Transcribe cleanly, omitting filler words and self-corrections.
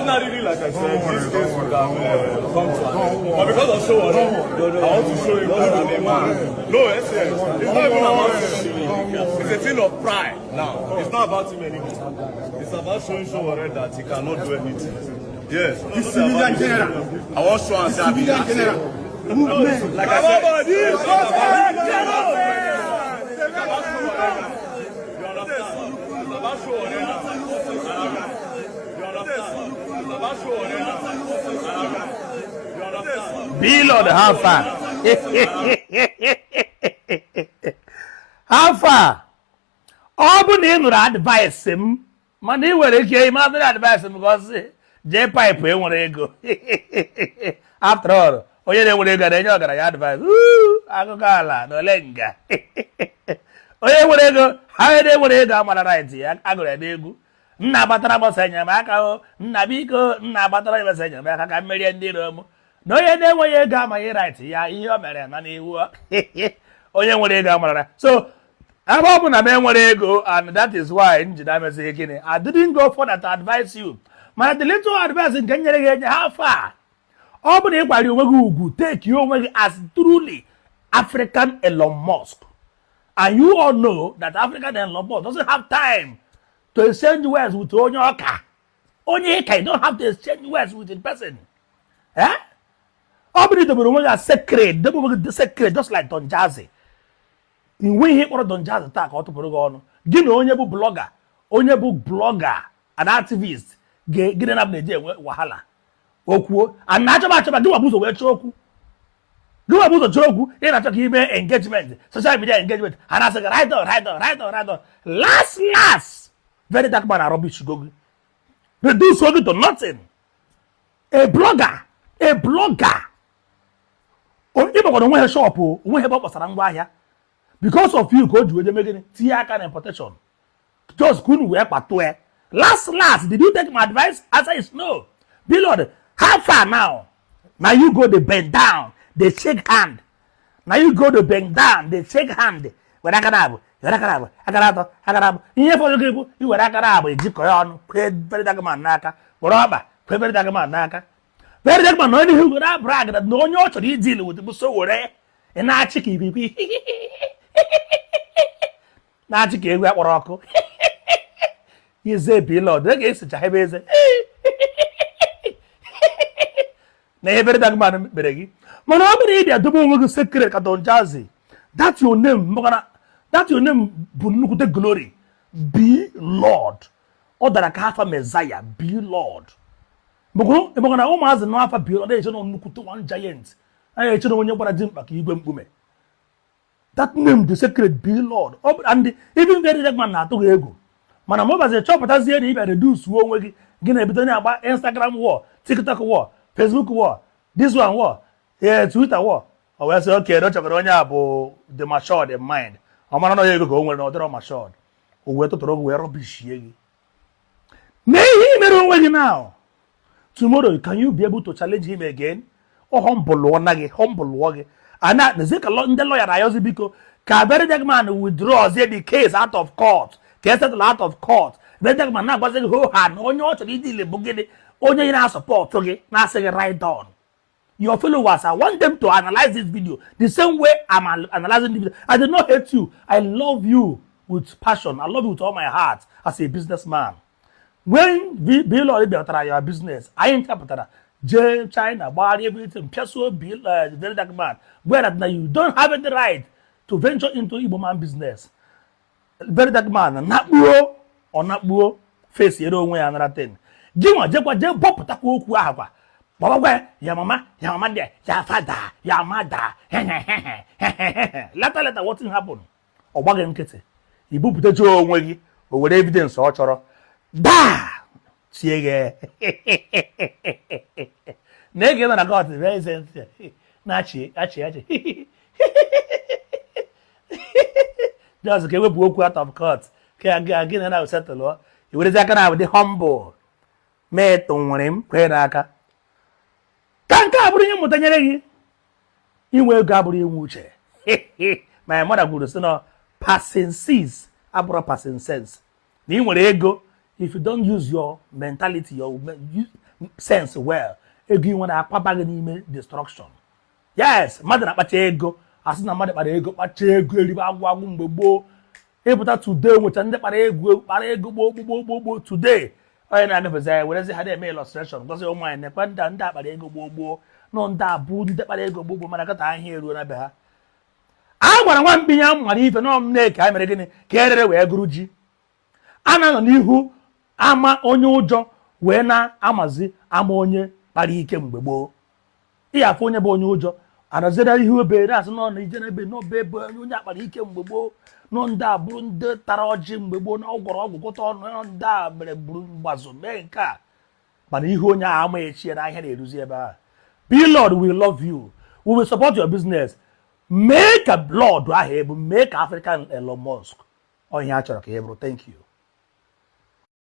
Ordinarily, like I said, this case would have come to an end. But because of show, I want to show him that I'm a man. No, yes. It's not even about him anymore. It's a thing of pride now. It's not about him anymore. It's about showing Showore that he cannot do anything. Yes. This is about general. I want to show and say I've been acting. Like I said, it's about Blord, how far? How far? All but in advice him. Money where they came out and advise him because Jpac pay when they go. After all, oh, yeah, they would have got any other advice. Ooh, I go gala, no lenga. Oh, yeah, would they go? How they would have got my right here? I go at you. Nabatara Sanya Macao, Nabico, Nabatara Sanya Maca, million dirham. No, you never you got my right here. You're married, and you work. Oh, yeah, would they got my right. So, I'm open a man where they go, and that is why I didn't go for that to advise you. My the little advice in Kenya, how far? Open it while you will take you away as truly African Elon Musk. And you all know that African Elon Musk doesn't have time to exchange words with Onyoka. Onyeka, you don't have to exchange words with the person. Eh? Open it the secret, the secret, just like Don Jazzy. In when he or Don Jazz attack or to put on, give me onye book blogger, an activist, getting up the day wahala. Oku, and Nacha do a boost of choku. Do a boost of choku, in a talking engagement, social media engagement, and I said, right on. Last, very dark man, a rubbish go. Reduce something to nothing. A blogger. Or even when we shop, we have up a here. Because of you, go to the making Tiaka and protection. Just couldn't wear patue. Last, did you take my advice? Answer is no. Blord, how far now? Now you go to bend down, they shake hand. Now you go to bend down, they shake hand. When I can have, here for the people, you were I can have a jikoyon, very dagman naka, whatever, very dagman naka. Very dagman, no who would have bragged that no one to deal with the so rare, and I chicky. Now, you gave that oracle. You say, Blord, that is such a heavy. Never that man, Beregi. Monopoly, they are doing a secret at Don Jazzy. That's your name, Mogana. That's your name, Bunuku Glory. Be Lord. Or that I have a Messiah. Be Lord. Mogana almost no alpha Blord. They don't know one giant. I don't know when you're going to Jpac, you go. That name, the secret, be Lord. And even very that man, not to ego. Man, I'm over the chop, but that's the end. If I reduce one, getting a bit about Instagram war, TikTok war, Facebook war, this one war, yeah, Twitter war. I will say, okay, don't talk about the mature, the mind. I'm not going to go when I'm not mature. Or where to throw away rubbish. May he never now. Tomorrow, can you be able to challenge him again? Or humble. And that the lawyer I also because very man withdraw the case out of court. Case out of court. Very man now was a whole hand on your to deal with only in our support. Okay, now say right on. Your followers, I want them to analyze this video the same way I'm analyzing the video. I do not hate you. I love you with passion. I love you with all my heart as a businessman. When Blord try your business, I interpret that. China, body, everything, Piasso, very dark man. Whereas now you don't have any right to venture into Igbo man business. Very dark man, not buo or not buo, face your own way another thing. Jima, Jpac, Bob, Taku, Kuahaba. Baba, your mama, there, your father, your mother. Later, what happened? Or Wagon Kitty. You put the Joe Wiggy, or with evidence or choro. Da! Siege. Naked and I got the very sensitive. Nachi. Just give a book out of court. Again, and I will settle law. You would have with the humble. Met on him, Queraka. Can't bring him with the you will Gabriel Wuche. My mother would say, passing seas, abra passing sense. Then when they go, if you don't use your mentality, your sense well ego inwe na-akpaba gị n'ime destruction. Yes, mmadụ na-akpacha ego asị na mmadụ kpara ego kpacha ego eribe agwụ mgbe gboo ịpụta today nwecha ndị kpara ego gboo today onye na-agafezi anyị werezi ha na-eme illustration gosi ụmụ anyị nekwa ndị akpara ego gboo nọ ndị abụ ndị kpara ego gboo mana kata ahịa eruo na be ha. A gwara nwa mkpi ya mara ife nọ Nneka anyị mere gịnị ka erere wee gụrụ ji a na-anọ n'ihu ama onye ụjọ wee na-amazi ama onye kpara ike mgbe gboo. Ịyafụ onye bụ onye ụjọ anọzere ihe obe na-asị nọ na ije n'ebe n'obe ebe onye akpara ike mgbe gboo nọ ndị a bụrụ ndị tara ọjị mgbe gboo na ọgwọrọ ọgwụ gụta ọnụ ndị a mere buru mgbazụ mee nke a mana ihe onye ahụ ama echie na ahịa na-eruzi ebe ahụ. Blord will love you, we will support your business. Mee ka Blord ahụ ebu mee ka African Elon Musk. Ọ ihe a chọrọ ka e bụrụ. Thank you.